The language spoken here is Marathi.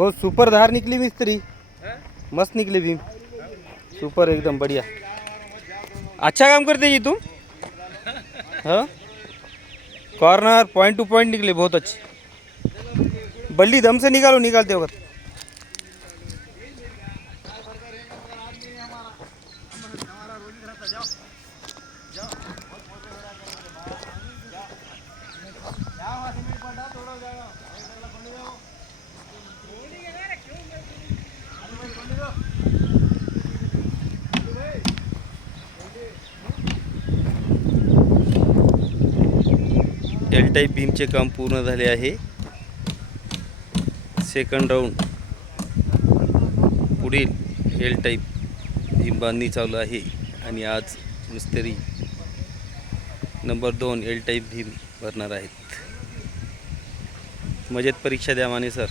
बहुत सुपर धार निकली मिस्त्री, मस्त निकली भीम, सुपर एकदम बढ़िया। अच्छा काम करते जी तुम। हाँ, कॉर्नर पॉइंट टू पॉइंट निकले बहुत अच्छे। बल्ली दम से निकालो निकालते वक्त। एल टाईप भीमचे काम पूर्ण झाले आहे। सेकंड राऊंड पुढील एल टाईप भीम बांधणी चालू आहे आणि आज मिस्त्री नंबर 2 एल टाईप भीम भरणार आहेत। मजेत परीक्षा द्या माने सर।